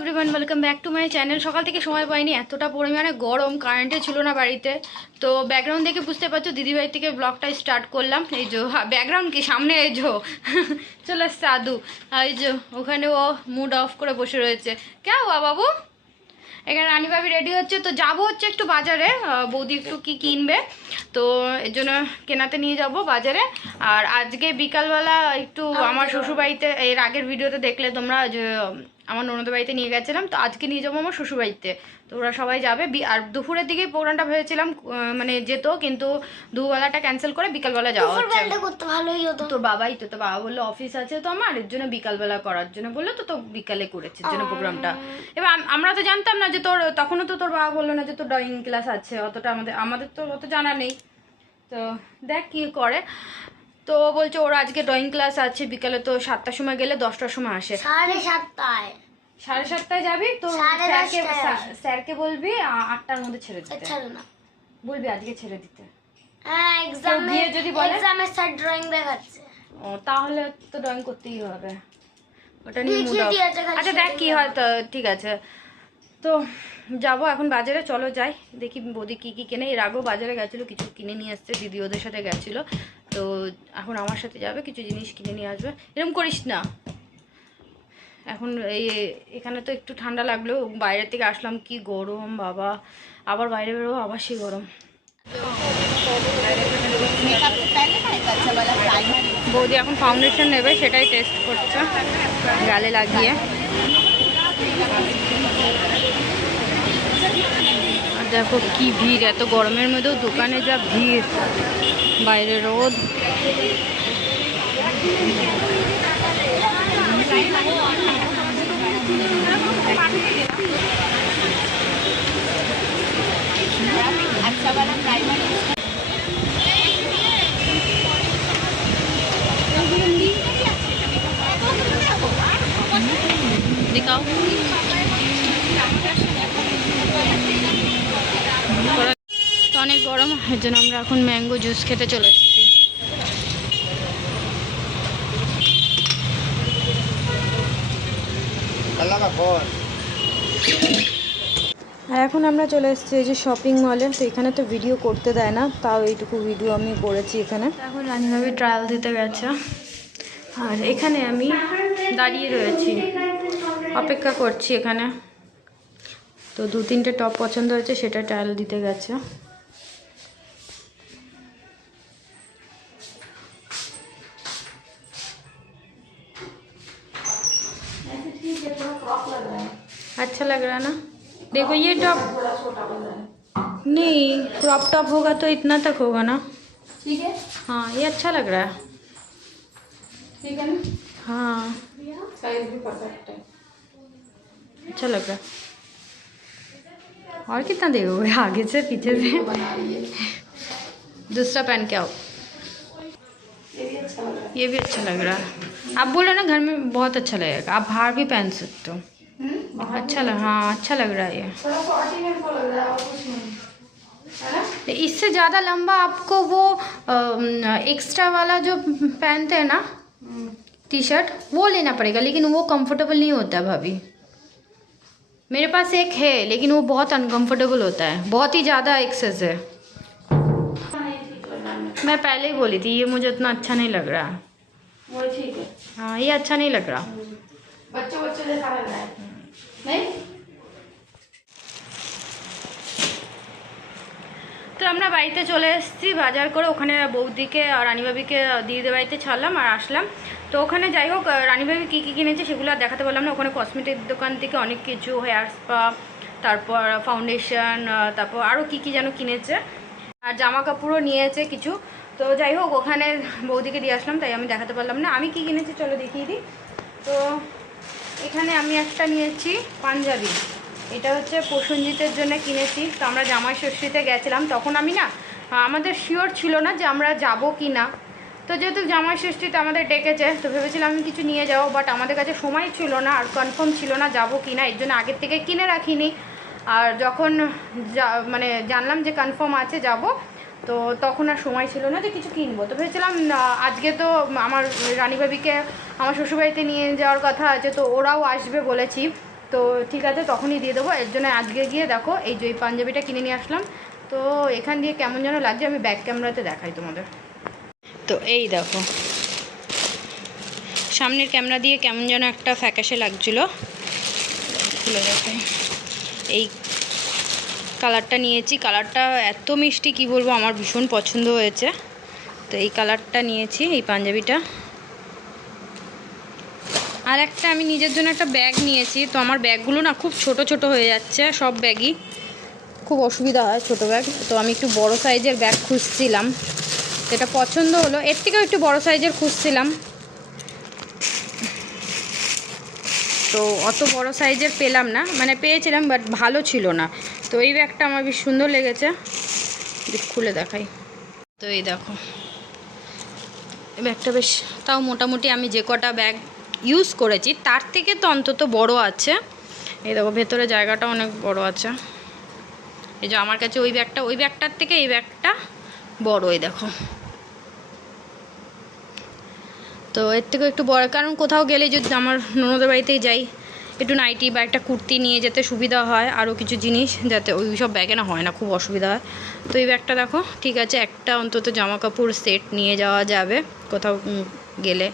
Everyone, welcome back to my channel. সকাল থেকে সময় পাইনি, এতটা পরিমাণে গরম, কারেন্টে ছিল না বাড়িতে। তো ব্যাকগ্রাউন্ড দেখে বুঝতে পারছো দিদিবাড়ি থেকে ব্লগটা স্টার্ট করলাম। এই যে ব্যাকগ্রাউন্ড কি সামনে, এই যে চলে এসছে আদু। এই যে ওখানে ও মুড অফ করে বসে রয়েছে। কে হুয়া বাবু? এখানে রানী ভাবি রেডি হচ্ছে, তো যাবো হচ্ছে একটু বাজারে। বৌদি একটু কি কিনবে, তো এর জন্য কেনাতে নিয়ে যাব বাজারে। আর আজকে বিকালবেলা একটু আমার শ্বশুরবাড়িতে, এর আগের ভিডিওতে দেখলে তোমরা যে আমার ননদের বাড়িতে নিয়ে গেছিলাম, তো আজকে নিয়ে যাবো আমার শ্বশুরবাড়িতে। তো ওরা সবাই যাবে। আর দুপুরের দিকে প্রোগ্রামটা ভেবেছিলাম মানে যেত, কিন্তু দুবেলাটা ক্যান্সেল করে বিকালবেলা যাওয়া হচ্ছে। ভালোই হতো। তো বাবাই তো বাবা বললো অফিস আছে তো আমার, এর জন্য বিকালবেলা করার জন্য বললো, তো বিকালে করেছে এর জন্য প্রোগ্রামটা। এবার আমরা তো জানতাম না যে তোর, তখনও তো তোর বাবা বললো না যে তোর ড্রয়িং ক্লাস আছে, অতটা আমাদের তো অত জানা নেই। তো দেখ কি করে। তো বলছে ওর আজকে ড্রয়িং ক্লাস আছে বিকালে, তো 7টার সময় গেলে 10টার সময় আসে। 7:30 7:30 যাবি তো স্যারকে বলবি 8টার মধ্যে ছেড়ে দিতে। বলবি আজকে ছেড়ে দিতে। হ্যাঁ, এক্সামে যদি বলে এক্সামে স্যার ড্রয়িং দেখাচ্ছে। ও তাহলে তো ড্রয়িং করতেই হবে, ওটা নিয়ে মুড অফ। আচ্ছা দেখ কি হয়, তো ঠিক আছে। তো যাবো এখন বাজারে, চলো যাই দেখি বৌদি কি কি কেনে। এর আগেও বাজারে গেছিলো, কিছু কিনে নিয়ে আসছে, দিদি ওদের সাথে গেছিলো। তো এখন আমার সাথে যাবে, কিছু জিনিস কিনে নিয়ে আসবে। এরকম করিস না। এখন এখানে তো একটু ঠান্ডা লাগলো, বাইরের থেকে আসলাম কি গরম বাবা, আবার বাইরে বেরোবো আবার সেই গরম। বৌদি এখন ফাউন্ডেশন নেবে, সেটাই টেস্ট করছে গালে লাগিয়ে। আর দেখো কি ভিড়, এত গরমের মধ্যেও দোকানে যা ভিড়, বাইরে রোদ। दिखाओ। তো অনেক গরম, এর জন্য আমরা এখন ম্যাঙ্গো জুস খেতে চলে এসেছি। আর এখন আমরা চলে এসেছি এই যে শপিং মলে। তো এখানে তো ভিডিও করতে দেয় না, তাও এইটুকু ভিডিও আমি করেছি এখানে। এখন রানীভাবে ট্রায়াল দিতে গেছে, আর এখানে আমি দাঁড়িয়ে রয়েছি, অপেক্ষা করছি এখানে। তো 2-3টে টপ পছন্দ হয়েছে, সেটা ট্রায়াল দিতে গেছে। अच्छा लग रहा है ना? देखो ये टॉप नहीं, क्रॉप टॉप होगा तो इतना तक होगा ना। ठीक है, हाँ ये अच्छा लग रहा है। ठीक है ना? हाँ साइज भी परफेक्ट है, अच्छा लग रहा है। और कितना देखोगे, आगे से पीछे से? दूसरा पहन के आओ, ये भी अच्छा लग रहा है। आप बोलो ना घर में बहुत अच्छा लगेगा, आप बाहर भी पहन सकते हो। अच्छा लग, हाँ अच्छा लग रहा है ये। इससे ज़्यादा लंबा आपको वो एक्स्ट्रा वाला जो पहनते हैं ना टी शर्ट, वो लेना पड़ेगा, लेकिन वो कंफर्टेबल नहीं होता है भाभी। मेरे पास एक है, लेकिन वो बहुत अनकंफर्टेबल होता है, बहुत ही ज़्यादा एक्सेस है। मैं पहले ही बोली थी, ये मुझे उतना अच्छा नहीं लग रहा। वो ठीक है, हाँ ये अच्छा नहीं लग रहा, बच्चों जैसा लग रहा है नहीं। তো আমরা বাড়িতে চলে এসেছি বাজার করে। ওখানে বৌদিকে আর রানীভাবিকে দিদিদের বাড়িতে ছাড়লাম আর আসলাম। তো ওখানে যাই হোক, রানীভাবি কী কী কিনেছে সেগুলো আর দেখাতে পারলাম না। ওখানে কসমেটিক দোকান থেকে অনেক কিছু, হেয়ার স্পা, তারপর ফাউন্ডেশন, তারপর আরও কী কী যেন কিনেছে, আর জামা কাপড়ও নিয়েছে কিছু। তো যাই হোক ওখানে বৌদিকে দিয়ে আসলাম, তাই আমি দেখাতে পারলাম না। আমি কী কিনেছি চলো দেখিয়ে দিই। তো এখানে আমি একটা নিয়েছি পাঞ্জাবি, এটা হচ্ছে প্রসেনজিতের জন্য কিনেছি। তো আমরা জামাই ষষ্ঠীতে গেছিলাম, তখন আমি না, আমাদের শিওর ছিল না যে আমরা যাব কি না। তো যেহেতু জামাই ষষ্ঠীতে আমাদের ডেকেছে, তো ভেবেছিলাম আমি কিছু নিয়ে যাবো, বাট আমাদের কাছে সময় ছিল না আর কনফার্ম ছিল না যাব কি না, এর জন্য আগের থেকে কিনে রাখিনি। আর যখন মানে জানলাম যে কনফার্ম আছে যাব, তো তখন আর সময় ছিল না যে কিছু কিনবো। তো ভেবেছিলাম আজকে তো আমার রানীভাবিকে আমার শ্বশুরবাড়িতে নিয়ে যাওয়ার কথা আছে, তো ওরাও আসবে বলেছি। তো ঠিক আছে তখনই দিয়ে দেবো। এর জন্য আজকে গিয়ে দেখো এই যে এই পাঞ্জাবিটা কিনে নিয়ে আসলাম। তো এখান দিয়ে কেমন যেন লাগছে, আমি ব্যাক ক্যামেরাতে দেখাই তোমাদের। তো এই দেখো সামনের ক্যামেরা দিয়ে কেমন যেন একটা ফ্যাকাশে লাগছিলো, খুলে দেখাই। এই কালারটা নিয়েছি, কালারটা এত মিষ্টি কি বলবো, আমার ভীষণ পছন্দ হয়েছে। তো এই কালারটা নিয়েছি এই পাঞ্জাবিটা। আর একটা আমি নিজের জন্য একটা ব্যাগ নিয়েছি। তো আমার ব্যাগগুলো না খুব ছোট ছোট হয়ে যাচ্ছে, সব ব্যাগই খুব অসুবিধা হয় ছোট ব্যাগ। তো আমি একটু বড় সাইজের ব্যাগ খুঁজছিলাম, এটা পছন্দ হলো। এর থেকেও একটু বড় সাইজের খুঁজছিলাম, তো অত বড় সাইজের পেলাম না, মানে পেয়েছিলাম বাট ভালো ছিল না। তো এই ব্যাগটা আমার বেশ সুন্দর লেগেছে, খুলে দেখাই। তো এই দেখো এই ব্যাগটা বেশ, তাও মোটামুটি আমি যে কটা ব্যাগ ইউজ করেছি তার থেকে তো অন্তত বড় আছে। এই দেখো ভেতরে জায়গাটা অনেক বড় আছে। এই যে আমার কাছে ওই ব্যাগটার থেকে এই ব্যাগটা বড়, এই দেখো। তো এর থেকেও একটু বড়, কারণ কোথাও গেলে যদি আমার ননদের বাড়িতেই যাই, একটু নাইটি বা একটা কুর্তি নিয়ে যেতে সুবিধা হয়, আরও কিছু জিনিস যাতে ওই সব ব্যাগে না হয় না, খুব অসুবিধা হয়। তো এই ব্যাগটা দেখো ঠিক আছে, একটা অন্তত জামা কাপড় সেট নিয়ে যাওয়া যাবে কোথাও গেলে।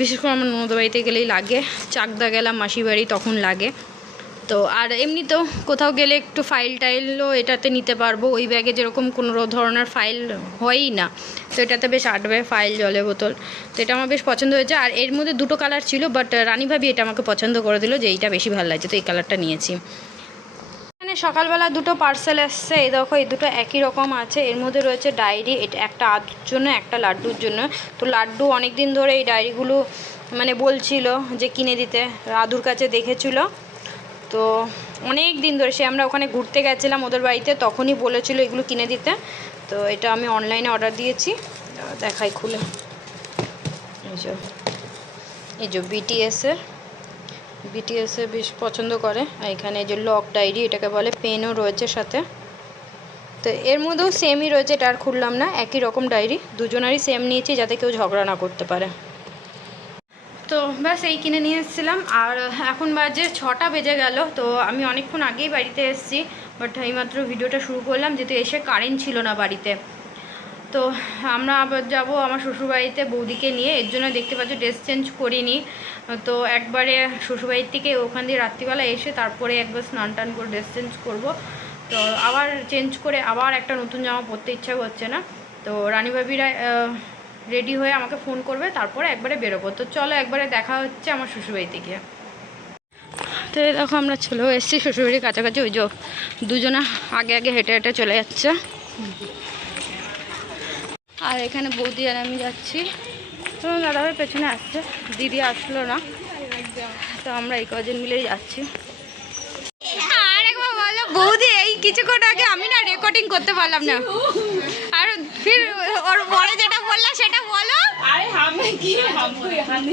বিশেষ করে আমার ননদের বাড়িতে গেলেই লাগে, চাকদা গেলাম মাসির বাড়ি তখন লাগে। তো আর এমনিতেও কোথাও গেলে একটু ফাইল টাইলও এটাতে নিতে পারবো। ওই ব্যাগে যেরকম কোনো ধরনের ফাইল হয়ই না, তো এটাতে বেশ আটবে ফাইল, জলের বোতল। তো এটা আমার বেশ পছন্দ হয়েছে। আর এর মধ্যে দুটো কালার ছিল, বাট রানী ভাবি এটা আমাকে পছন্দ করে দিল যে এইটা বেশি ভালো লাগছে, তো এই কালারটা নিয়েছি। এখানে সকালবেলা দুটো পার্সেল এসছে, এই দেখো এই দুটো একই রকম আছে। এর মধ্যে রয়েছে ডায়েরি, এটা একটা আদুর জন্য একটা লাড্ডুর জন্য। তো লাড্ডু অনেক দিন ধরে এই ডায়েরিগুলো মানে বলছিল যে কিনে দিতে, আদুর কাছে দেখেছিল। তো অনেক দিন ধরে, সে আমরা ওখানে ঘুরতে গেছিলাম ওদের বাড়িতে, তখনই বলেছিল এগুলো কিনে দিতে। তো এটা আমি অনলাইনে অর্ডার দিয়েছি, দেখাই খুলে। এই যে বিটিএসের বেশ পছন্দ করে। আর এখানে এই যে লক ডায়েরি এটাকে বলে, পেনও রয়েছে সাথে। তো এর মধ্যেও সেমই রয়েছে, এটা আর খুললাম না, একই রকম ডায়েরি, দুজনারই সেম নিয়েছি যাতে কেউ ঝগড়া না করতে পারে। তো ব্যাস এই কিনে নিয়ে এসেছিলাম। আর এখন বাজে 6টা বেজে গেল। তো আমি অনেকক্ষণ আগেই বাড়িতে এসেছি, বাট এইমাত্র ভিডিওটা শুরু করলাম যেহেতু এসে কারেন্ট ছিল না বাড়িতে। তো আমরা আবার যাব আমার শ্বশুরবাড়িতে বৌদিকে নিয়ে, এর জন্য দেখতে পাচ্ছ ড্রেস চেঞ্জ করিনি। তো একবারে শ্বশুরবাড়ির থেকে ওখান দিয়ে রাত্রিবেলা এসে তারপরে একবার স্নান টান করে ড্রেস চেঞ্জ করব। তো আবার চেঞ্জ করে আবার একটা নতুন জামা পরতে ইচ্ছা করছে না। তো রানী ভাবিরা রেডি হয়ে আমাকে ফোন করবে, তারপরে একবারে বেরোবো। তো চলো একবারে দেখা হচ্ছে আমার শ্বশুরবাড়িতে গিয়ে। তো দেখো আমরা চলেও এসেছি শ্বশুরবাড়ির কাছাকাছি। ওই যে দুজনা আগে আগে হেঁটে হেঁটে চলে যাচ্ছে, আর এখানে বৌদি আর আমি যাচ্ছি। তো দাদাভাই পেছনে আসছে, দিদি আসলো না, তো আমরা এই কজন মিলেই যাচ্ছি। আর একবার বলো বৌদি, এই কিছুক্ষণ আগে আমি না রেকর্ডিং করতে পারলাম না, আর ফির ওর পরে যেটা বললা সেটা বলো। अरे हमें की हमको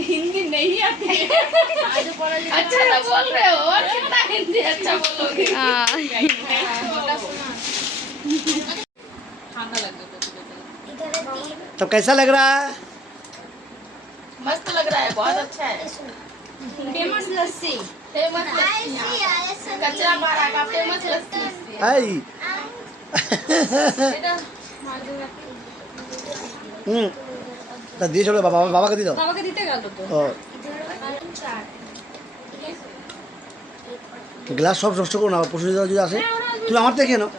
हिंदी नहीं आती है। अच्छा तो बोल रहे हो, और कितना हिंदी अच्छा बोलोगे। तो कैसा लग रहा है? मस्त लग रहा है, बहुत अच्छा है। फेमस लस्सी कचरा पारा का फेमस लस्सी। आई তা দিয়ে চলো বাবা, বাবাকে দিয়ে দাও। বাবাকে দিতে গেল তো। ও গ্লাস সব নষ্ট করো না, পশু যদি আসে তুমি আমার থেকে নাও।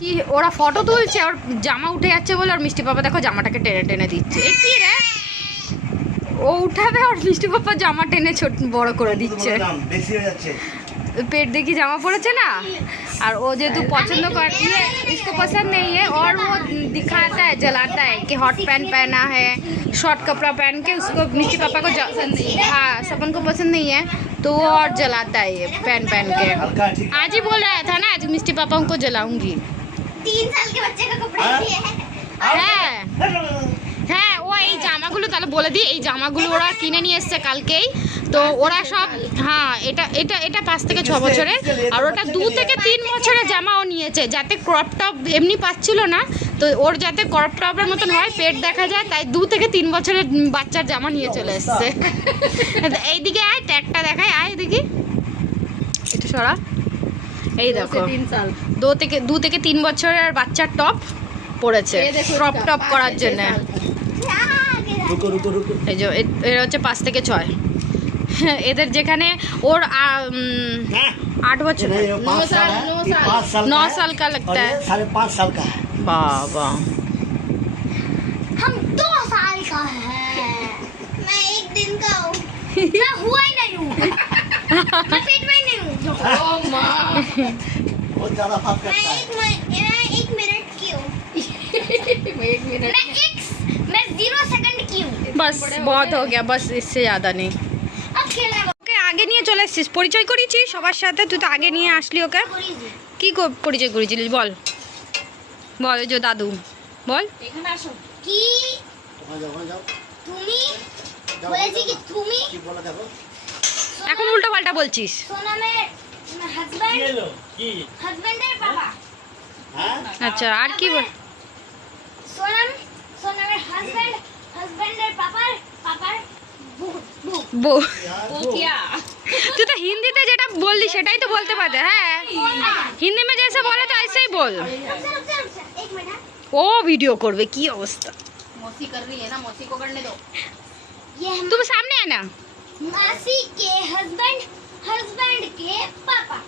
কি ওরা ফটো তুলছে, ওর জামা উঠে যাচ্ছে বলে আর মিষ্টি পাপা দেখো জামাটাকে টেনে টেনে দিচ্ছে। এই কি রে, ও উঠাবে আর মিষ্টি পাপা জামা টেনে ছোট বড় করে দিচ্ছে। বেশি হয়ে যাচ্ছে, पेट देखी जामा पड़े ना। और वो जेतु पसंद करती है, इसको पसंद नहीं है, और वो दिखाता है जलाता है कि हॉट पैंट पहना है, शॉर्ट कपड़ा पहन के उसको मिष्टी पापा को हाँ सपन को पसंद नहीं है, तो वो और जलाता है ये पैंट पहन के। आज ही बोल रहा था ना आज मिष्टी पापा को जलाऊंगी। 3 साल के बच्चे का कपड़ा दिए है। হ্যাঁ হ্যাঁ, ও এই জামাগুলো তাহলে বলে দিই, এই জামাগুলো ওরা কিনে নিয়ে এসছে কালকেই। তো ওরা সব হ্যাঁ এটা এটা এটা 5 থেকে 6 বছরের, আর ওটা 2 থেকে 3 বছরের জামাও নিয়েছে, যাতে ক্রপ টপ এমনি পাচ্ছিল না, তো ওর যাতে ক্রপ টপের মতন হয়, পেট দেখা যায়, তাই 2 থেকে 3 বছরের বাচ্চার জামা নিয়ে চলে এসছে। এইদিকে আয়, ট্যাগটা দেখায়, আয় এদিকে একটু সরা। এই দেখো 3 साल 2 থেকে 3 বছরের বাচ্চার টপ পড়েছে ক্রপ টপ করার জন্য। रुको रुको रुको এই যে এর হচ্ছে 5 থেকে 6। এদের যেখানে ওর 8 বছর, नहीं, ये 5 साल है, ये 5 साल 9 का है, साल का लगता और है। ये 5.5 साल का है। बाबा हम 2 साल का है। मैं 1 दिन का हूँ। मैं हुआ ही नहीं हूँ। मैं पेट में ही नहीं हूँ। ओ माँ बहुत ज्यादा बात मैं करता है। 1 मिनट की हूँ। 1 मिनट मैं 0 सेकंड की हूँ। बस बहुत हो गया, बस इससे ज़्यादा नहीं। अब खेलना ওকে আগে নিয়ে চলে এসেছিস, পরিচয় করিয়েছি সবার সাথে, তুই তো আগে নিয়ে আসলি ওকে। কি পরিচয় করেছিলিস বল, বল ওই যে দাদু, বল। এখানে আসো কি वहाँ जाओ তুমি বলেছি কি তুমি की बोला देखो এখন উল্টো পাল্টা বলছিস। সোনামের হাজবেন্ড लो की হাজবেন্ডের বাবা हाँ আচ্ছা আর কি বল, সোনামের হাজবেন্ডের পাপার বউ বউ। ও क्या তুই তো হিন্দিতে যেটা বললি সেটাই তো বলতে পারতে। হ্যাঁ হিন্দি में जैसे बोले तो ऐसे ही बोल। एक मिनट ও ভিডিও করবে, কি অবস্থা। मौसी कर रही है ना, मौसी को करने दो। ये है তুমি সামনে আয় না। मासी के हस्बैंड के पापा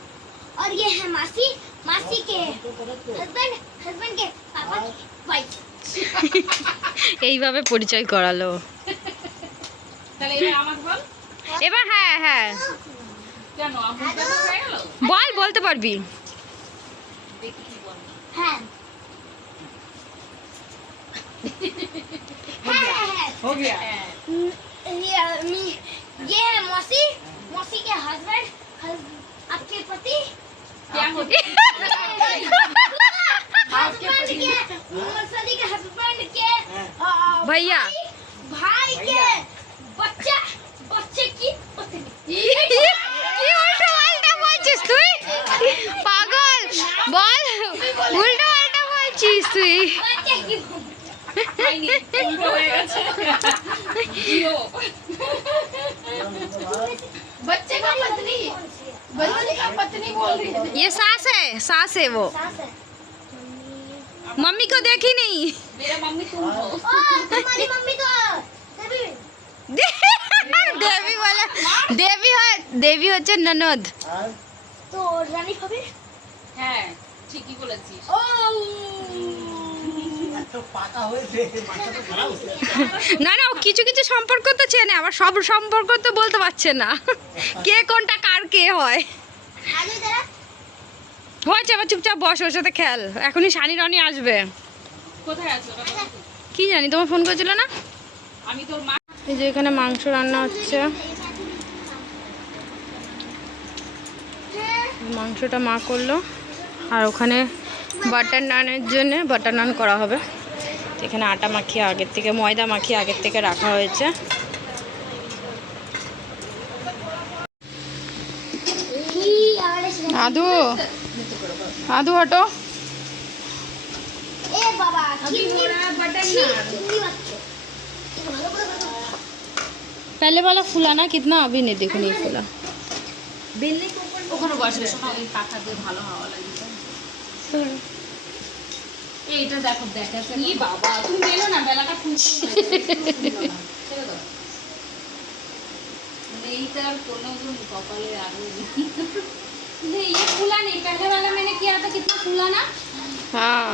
और ये है मासी के हस्बैंड के पापा की वाइफ। এইভাবে পরিচয় করালো। তাহলে এবার আমাকে বল এবার হ্যাঁ হ্যাঁ কেন আমার ব্যাপার হয়ে গেল, বল, বলতে পারবি। দেখি কি বল। है हो गया ये है मौसी के हस्बैंड आपके पति क्या होता हस्बैंड के मौसी के हस्बैंड के भैया भाई के बच्चे की पत्नी। কি উল্টো পাল্টা বলছিস তুই, পাগল, বল উল্টো পাল্টা বলছিস তুই। बच्चे की হয়নি, উল্টো হয়ে গেছে। জিরো। बच्चे का पत्नी बोल रही है। ये सास है वो, सास है मम्मी को देखी नहीं। मेरा मम्मी तुम हो। ओ तुम्हारी मम्मी तो तभी দেবী বলে, দেবী হচ্ছে ননদ। हाँ तो रानी भाभी হ্যাঁ ঠিকই বলেছিস। ओ तो पाका हुए थे माथा तो खराब हो गया না না, ও কিছু কিছু সম্পর্ক তো চেনে, আবার সব সম্পর্ক তো বলতে পারছে না কে কোনটা কার কে হয়। आलू जरा হয়েছে, আবার চুপচাপ বস, ওর সাথে খেল, এখনই সানি রনি আসবে। কোথায় আছো ওটা বলো তো। কি জানি, তোমার ফোন করেছিল না। আমি তোর মা। এই যে এখানে মাংস রান্না হচ্ছে, মাংসটা মা করলো, আর ওখানে বাটার নানের জন্য বাটার নান করা হবে। এখানে আটা মাখিয়ে আগের থেকে, ময়দা মাখিয়ে আগের থেকে রাখা হয়েছে। আদু আদু হটো। ए बाबा अभी हो रहा है बटर नान। पहले वाला फूला ना कितना, अभी नहीं देखो नहीं फूला। ওখানে বসে শোনা, ওই পাখা দিয়ে ভালো হাওয়া লাগছে। এইটা দেখো দেখাচ্ছে ই বাবা, তুমি বেলো না, বেলাটা ফুলছে नहीं तो कोनो गुण कपाले आगे नहीं, ये फूला नहीं। पहले वाला मैंने किया था, कितना फूला ना। हाँ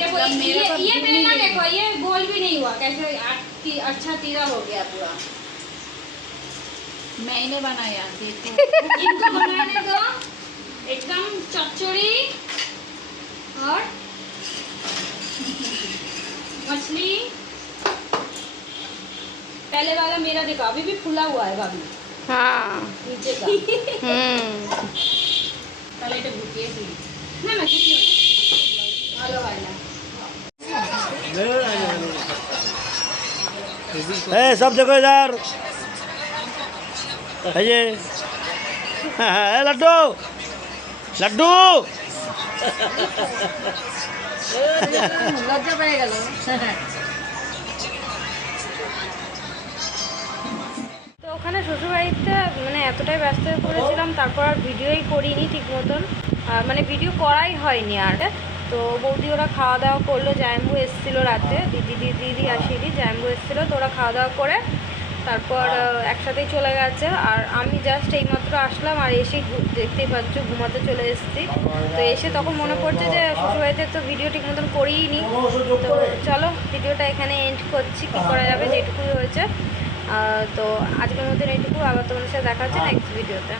ये बेलना देखो, ये गोल भी नहीं हुआ, कैसे अच्छा तीरा हो गया पूरा। मैंने बनाया, देखो इनको बनाने दो एकदम चौचड़ी और मछली। पहले वाला मेरा देखो अभी भी फूला हुआ है भाभी, हाँ नीचे का। पहले तो भूखिए थी ना, मैं कुछ नहीं ভালো হয় না। ए सब जगह इधर ये लड्डू लड्डू লজ্জা পেয়ে গেল। তো ওখানে শ্বশুরবাড়িতে মানে এতটাই ব্যস্ত হয়ে পড়েছিলাম, তারপর আর ভিডিওই করিনি ঠিক মতন, মানে ভিডিও করাই হয়নি আর। তো বৌদি ওরা খাওয়া দাওয়া করলো, জায়ম্বু এসেছিলো রাতে, দিদি আসেনি, জায়ম্বু এসেছিলো, তো ওরা খাওয়া দাওয়া করে তারপর একসাথেই চলে গেছে। আর আমি জাস্ট এইমাত্র আসলাম, আর এসে দেখতেই পাচ্ছ ঘুমাতে চলে এসেছি। তো এসে তখন মনে পড়ছে যে শ্বশুরবাড়িতে তো ভিডিও ঠিক মতন করিনি। তো চলো ভিডিওটা এখানে এন্ড করছি, কী করা যাবে, যেটুকুই হয়েছে। তো আজকের মতন এইটুকু, আবার তোমাদের সাথে দেখা হচ্ছে নেক্সট ভিডিওতে।